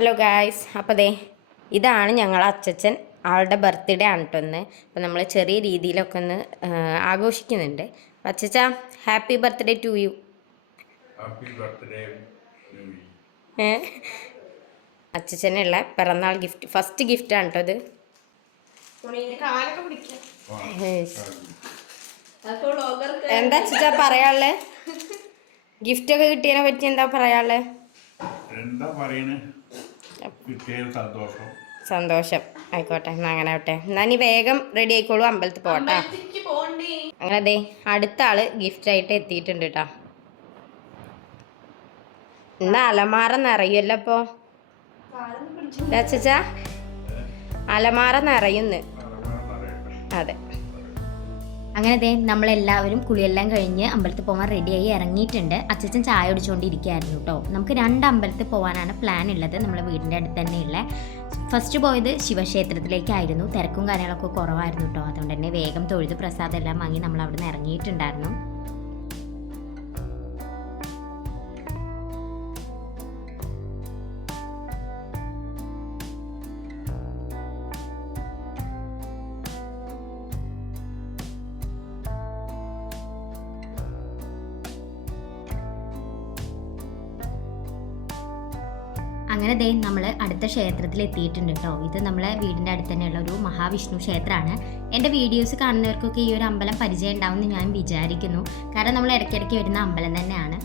Hello guys അപ്പോൾ ദേ ഇതാണ് ഞങ്ങൾ അച്ചച്ചൻ. ആളുടെ ബർത്ത്ഡേ ആണ് കേട്ടോ ഇന്ന്. അപ്പോൾ നമ്മൾ ചെറിയ രീതിയിലൊക്കെ ഒന്ന് ആഘോഷിക്കുന്നുണ്ട്. അപ്പോൾ അച്ചച്ച ഹാപ്പി ബർത്ത്ഡേ ടു യു അച്ചച്ചനുള്ള പിറന്നാൾ ഗിഫ്റ്റ് ഫസ്റ്റ് ഗിഫ്റ്റ് കേട്ടോ ഇത്. ഏയ്സ്. എന്താ അച്ചച്ച പറയാനുള്ളത് ഗിഫ്റ്റൊക്കെ കിട്ടിയതിനെ പറ്റി എന്താ പറയാനുള്ളത് എന്താ പറയണ്? സന്തോഷം. സന്തോഷം. ആയിക്കോട്ടെ എന്നാ അങ്ങനെ ആവട്ടെ. എന്നാ നീ വേഗം റെഡി ആയിക്കോളൂ അമ്പലത്തിൽ പോട്ടെ അങ്ങനെ അതെ അടുത്ത ആൾ ഗിഫ്റ്റ് ആയിട്ട് എത്തിയിട്ടുണ്ട് കേട്ടോ എന്നാ അലമാറ നിറയുമല്ലോ അപ്പോ ചാ അലമാറ നിറയുന്ന്. അതെ. അങ്ങനെ ദേ നമ്മളെല്ലാവരും കുളിയെല്ലാം കഴിഞ്ഞ് അമ്പലത്തിൽ പോകാൻ റെഡിയായി ഇറങ്ങിയിട്ടുണ്ട്. അച്ഛച്ചൻ ചായ കുടിച്ചുകൊണ്ടിരിക്കുകയായിരുന്നു കേട്ടോ നമുക്ക് രണ്ട് അമ്പലത്തിൽ പോകാനാണ് പ്ലാൻ ഉള്ളത്. നമ്മുടെ വീടിന്റെ അടുത്ത് തന്നെയുള്ള. ഫസ്റ്റ് പോയത് ശിവക്ഷേത്രത്തിലേക്കായിരുന്നു. തിരക്കും കാര്യങ്ങളൊക്കെ കുറവായിരുന്നു കേട്ടോ അതുകൊണ്ട് തന്നെ വേഗം തൊഴുത് പ്രസാദം എല്ലാം വാങ്ങി നമ്മൾ അവിടെ നിന്ന് ഇറങ്ങിയിട്ടുണ്ടായിരുന്നു. അങ്ങനെ ദേ നമ്മൾ അടുത്ത ക്ഷേത്രത്തിൽ എത്തിയിട്ടുണ്ട് കേട്ടോ ഇത് നമ്മളെ വീടിന്റെ അടുത്ത് തന്നെയുള്ള ഒരു മഹാവിഷ്ണു ക്ഷേത്രമാണ്. എന്റെ വീഡിയോസ് കാണുന്നവർക്കൊക്കെ ഈ ഒരു അമ്പലം പരിചയം ഉണ്ടാവും എന്ന് ഞാൻ വിചാരിക്കുന്നു. കാരണം നമ്മൾ ഇടയ്ക്കിടയ്ക്ക് വരുന്ന അമ്പലം തന്നെയാണ്.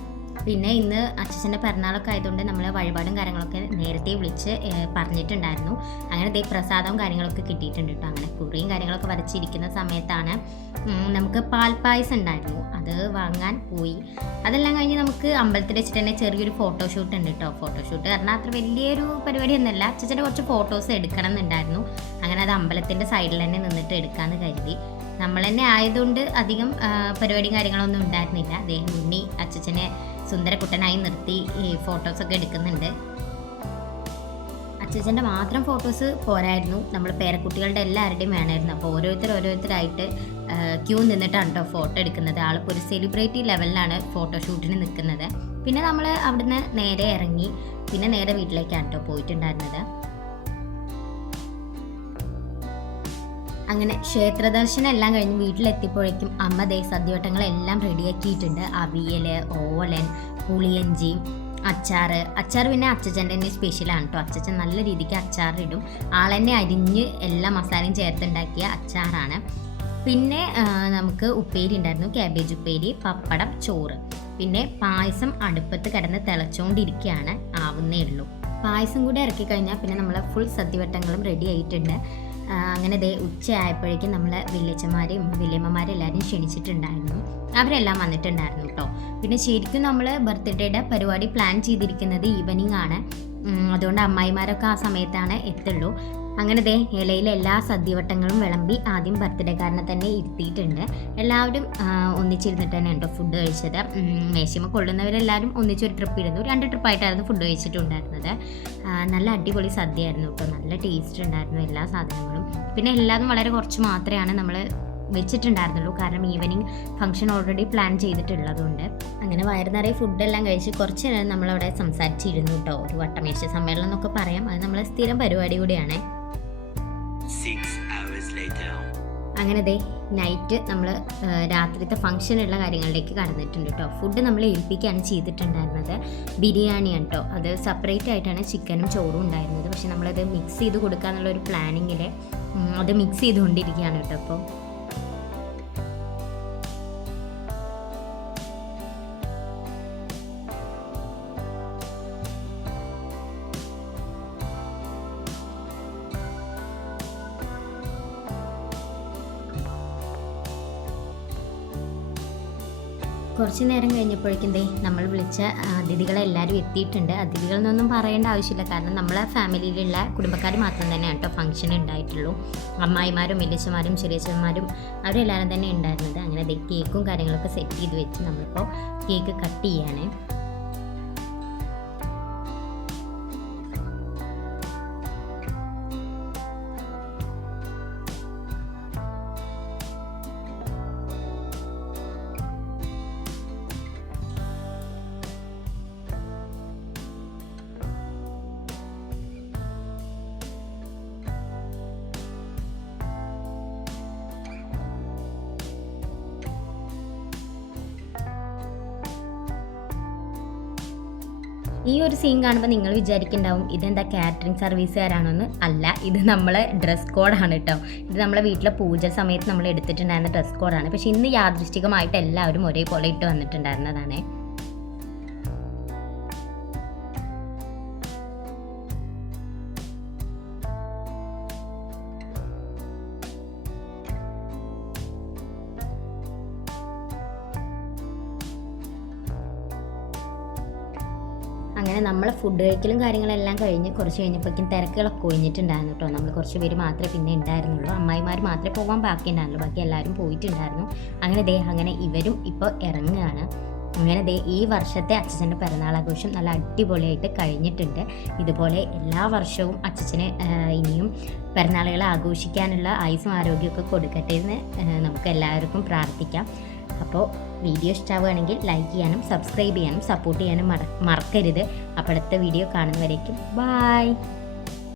പിന്നെ ഇന്ന് അച്ഛന്റെ പിറന്നാളൊക്കെ ആയതുകൊണ്ട് നമ്മൾ വഴിപാടും കാര്യങ്ങളൊക്കെ നേരത്തെ വിളിച്ച് പറഞ്ഞിട്ടുണ്ടായിരുന്നു. അങ്ങനെ ദേ പ്രസാദവും കാര്യങ്ങളൊക്കെ കിട്ടിയിട്ടുണ്ട് കേട്ടോ. അങ്ങനെ കുറിയും കാര്യങ്ങളൊക്കെ വരച്ചിരിക്കുന്ന സമയത്താണ് നമുക്ക് പാൽപ്പായസം ഉണ്ടായിരുന്നു. അത് വാങ്ങാൻ പോയി. അതെല്ലാം കഴിഞ്ഞ് നമുക്ക് അമ്പലത്തിൽ വെച്ചിട്ട് തന്നെ ചെറിയൊരു ഫോട്ടോഷൂട്ട് ഉണ്ട് കേട്ടോ. ഫോട്ടോഷൂട്ട് കാരണം അത്ര വലിയൊരു പരിപാടിയൊന്നുമല്ല. അച്ഛന്റെ കുറച്ച് ഫോട്ടോസ് എടുക്കണം എന്നുണ്ടായിരുന്നു. അങ്ങനെ അത് അമ്പലത്തിന്റെ സൈഡിൽ തന്നെ നിന്നിട്ട് എടുക്കാമെന്ന് കരുതി. നമ്മൾ തന്നെ ആയതുകൊണ്ട് അധികം പരിപാടിയും കാര്യങ്ങളൊന്നും ഉണ്ടായിരുന്നില്ല. അതേ ഉണ്ണി അച്ഛനെ സുന്ദരക്കുട്ടനായി നിർത്തി ഈ ഫോട്ടോസൊക്കെ എടുക്കുന്നുണ്ട്. അച്ഛന്റെ മാത്രം ഫോട്ടോസ് പോരായിരുന്നു. നമ്മൾ പേരക്കുട്ടികളുടെ എല്ലാവരുടെയും വേണമായിരുന്നു. അപ്പോൾ ഓരോരുത്തർ ഓരോരുത്തരായിട്ട് ക്യൂ നിന്നിട്ടാണ് കേട്ടോ ഫോട്ടോ എടുക്കുന്നത്. ആളിപ്പോൾ ഒരു സെലിബ്രിറ്റി ലെവലിലാണ് ഫോട്ടോ ഷൂട്ടിന് നിൽക്കുന്നത് പിന്നെ നമ്മൾ അവിടുന്ന് നേരെ ഇറങ്ങി പിന്നെ നേരെ വീട്ടിലേക്കാണ് കേട്ടോ പോയിട്ടുണ്ടായിരുന്നത്. അങ്ങനെ ക്ഷേത്രദർശനം എല്ലാം കഴിഞ്ഞ് വീട്ടിലെത്തിയപ്പോഴേക്കും അമ്മ ദേ സദ്യവട്ടങ്ങളെല്ലാം റെഡിയാക്കിയിട്ടുണ്ട്. അവിയൽ ഓലൻ പുളിയഞ്ചി അച്ചാറ്. അച്ചാർ പിന്നെ അച്ചച്ചന്റെ തന്നെ സ്പെഷ്യലാണ് കേട്ടോ അച്ചച്ചൻ നല്ല രീതിക്ക് അച്ചാറിടും ആളെന്നെ അരിഞ്ഞ് എല്ലാ മസാലയും ചേർത്തുണ്ടാക്കിയ അച്ചാറാണ്. പിന്നെ നമുക്ക് ഉപ്പേരി ഉണ്ടായിരുന്നു. ക്യാബേജ് ഉപ്പേരി പപ്പടം ചോറ്. പിന്നെ പായസം അടുപ്പത്ത് കിടന്ന് തിളച്ചുകൊണ്ടിരിക്കുകയാണ് ആവുന്നേ ഉള്ളൂ. പായസം കൂടി ഇറക്കി കഴിഞ്ഞാൽ പിന്നെ നമ്മളെ ഫുൾ സദ്യവട്ടങ്ങളും റെഡി ആയിട്ടുണ്ട്. അങ്ങനെ ദേ ഉച്ചയായപ്പോഴേക്കും നമ്മളെ വല്യച്ഛന്മാരെയും വല്യമ്മമാരെയും എല്ലാവരും ക്ഷണിച്ചിട്ടുണ്ടായിരുന്നു. അവരെല്ലാം വന്നിട്ടുണ്ടായിരുന്നു കേട്ടോ പിന്നെ ശരിക്കും നമ്മൾ ബർത്ത്ഡേയുടെ പരിപാടി പ്ലാൻ ചെയ്തിരിക്കുന്നത് ഈവനിങ് ആണ്. അതുകൊണ്ട് അമ്മായിമാരൊക്കെ ആ സമയത്താണ് എത്തുള്ളൂ. അങ്ങനെ ദേ ഇലയിലെ എല്ലാ സദ്യവട്ടങ്ങളും വിളമ്പി ആദ്യം ബർത്ത്ഡേക്കാരനെ തന്നെ ഇരുത്തിയിട്ടുണ്ട്. എല്ലാവരും ഒന്നിച്ചിരുന്നിട്ട് തന്നെ ഉണ്ടോ ഫുഡ് കഴിച്ചത്? മേശിമ കൊള്ളുന്നവരെല്ലാവരും ഒന്നിച്ചൊരു ട്രിപ്പ് ഇരുന്നു. രണ്ട് ട്രിപ്പായിട്ടായിരുന്നു ഫുഡ് കഴിച്ചിട്ടുണ്ടായിരുന്നത്. നല്ല അടിപൊളി സദ്യ ആയിരുന്നു കേട്ടോ. നല്ല ടേസ്റ്റ് ഉണ്ടായിരുന്നു എല്ലാ സാധനങ്ങളും. പിന്നെ എല്ലാതും വളരെ കുറച്ച് മാത്രമാണ് നമ്മൾ വെച്ചിട്ടുണ്ടായിരുന്നുള്ളൂ. കാരണം ഈവനിങ് ഫംഗ്ഷൻ ഓൾറെഡി പ്ലാൻ ചെയ്തിട്ടുള്ളതുകൊണ്ട്. അങ്ങനെ വയറു നിറയെ ഫുഡെല്ലാം കഴിച്ച് കുറച്ച് നേരം നമ്മളവിടെ സംസാരിച്ചിരുന്നു കേട്ടോ. ഒരു വട്ടമേശ സമ്മേളനം എന്നൊക്കെ പറയാം. അത് നമ്മളെ സ്ഥിരം പരിപാടി കൂടിയാണ്. അങ്ങനെ ദേ നൈറ്റ് നമ്മൾ രാത്രിത്തെ ഫംഗ്ഷനുള്ള കാര്യങ്ങളിലേക്ക് കടന്നിട്ടുണ്ട് കേട്ടോ ഫുഡ് നമ്മൾ ഏൽപ്പിക്കുകയാണ് ചെയ്തിട്ടുണ്ടായിരുന്നത്. ബിരിയാണിയാണ് കേട്ടോ അത് സെപ്പറേറ്റ് ആയിട്ടാണ് ചിക്കനും ചോറും ഉണ്ടായിരുന്നത്. പക്ഷെ നമ്മളത് മിക്സ് ചെയ്ത് കൊടുക്കുക ഒരു പ്ലാനിങ്ങിൽ അത് മിക്സ് ചെയ്തുകൊണ്ടിരിക്കുകയാണ് കേട്ടോ അപ്പോൾ കുറച്ച് നേരം കഴിഞ്ഞപ്പോഴേക്കും നമ്മൾ വിളിച്ച അതിഥികളെല്ലാവരും എത്തിയിട്ടുണ്ട്. അതിഥികളെന്നൊന്നും പറയേണ്ട ആവശ്യമില്ല. കാരണം നമ്മളെ ഫാമിലിയിലുള്ള കുടുംബക്കാർ മാത്രം തന്നെ കേട്ടോ ഫംഗ്ഷൻ ഉണ്ടായിട്ടുള്ളൂ. അമ്മായിമാരും വലിയച്ഛന്മാരും ചെറിയച്ഛന്മാരും അവരെല്ലാവരും തന്നെ ഉണ്ടായിരുന്നത്. അങ്ങനെ കേക്കും കാര്യങ്ങളൊക്കെ സെറ്റ് ചെയ്ത് വെച്ച് നമ്മളിപ്പോൾ കേക്ക് കട്ട് ചെയ്യാണ് ഈ ഒരു സീൻ കാണുമ്പോൾ നിങ്ങൾ വിചാരിക്കുന്നുണ്ടാവും ഇതെന്താ കാറ്ററിംഗ് സർവീസുകാരാണെന്ന് അല്ല ഇത് നമ്മളെ ഡ്രസ് കോഡാണ് കേട്ടോ ഇത് നമ്മളെ വീട്ടിലെ പൂജ സമയത്ത് നമ്മൾ എടുത്തിട്ടുണ്ടായിരുന്ന ഡ്രസ് കോഡാണ് പക്ഷേ ഇന്ന് യാദൃശ്ചികമായിട്ട് എല്ലാവരും ഒരേപോലെ ഇട്ട് വന്നിട്ടുണ്ടായിരുന്നതാണ്. അങ്ങനെ നമ്മൾ ഫുഡ് കഴിക്കലും കാര്യങ്ങളെല്ലാം കഴിഞ്ഞ് കുറച്ച് കഴിഞ്ഞപ്പോഴേക്കും തിരക്കുകളൊക്കെ ഒഴിഞ്ഞിട്ടുണ്ടായിരുന്നു കേട്ടോ. നമ്മൾ കുറച്ച് പേര് മാത്രമേ പിന്നെ ഉണ്ടായിരുന്നുള്ളൂ. അമ്മായിമാർ മാത്രമേ പോകാൻ ബാക്കി ഉണ്ടായിരുന്നുള്ളൂ. ബാക്കി എല്ലാവരും പോയിട്ടുണ്ടായിരുന്നു. അങ്ങനെ ദേ അങ്ങനെ ഇവരും ഇപ്പോൾ ഇറങ്ങുകയാണ്. അങ്ങനെ ദേ ഈ വർഷത്തെ അച്ഛന്റെ പിറന്നാളാഘോഷം നല്ല അടിപൊളിയായിട്ട് കഴിഞ്ഞിട്ടുണ്ട്. ഇതുപോലെ എല്ലാ വർഷവും അച്ഛന് ഇനിയും പിറന്നാളുകൾ ആഘോഷിക്കാനുള്ള ആയുസും ആരോഗ്യമൊക്കെ കൊടുക്കട്ടെ എന്ന് നമുക്ക് എല്ലാവർക്കും പ്രാർത്ഥിക്കാം. അപ്പോൾ വീഡിയോ ഇഷ്ടമാവുകയാണെങ്കിൽ ലൈക്ക് ചെയ്യാനും സബ്സ്ക്രൈബ് ചെയ്യാനും സപ്പോർട്ട് ചെയ്യാനും മറക്കരുത്. അപ്പോൾ അടുത്ത വീഡിയോ കാണുന്നവരേക്കും ബായ്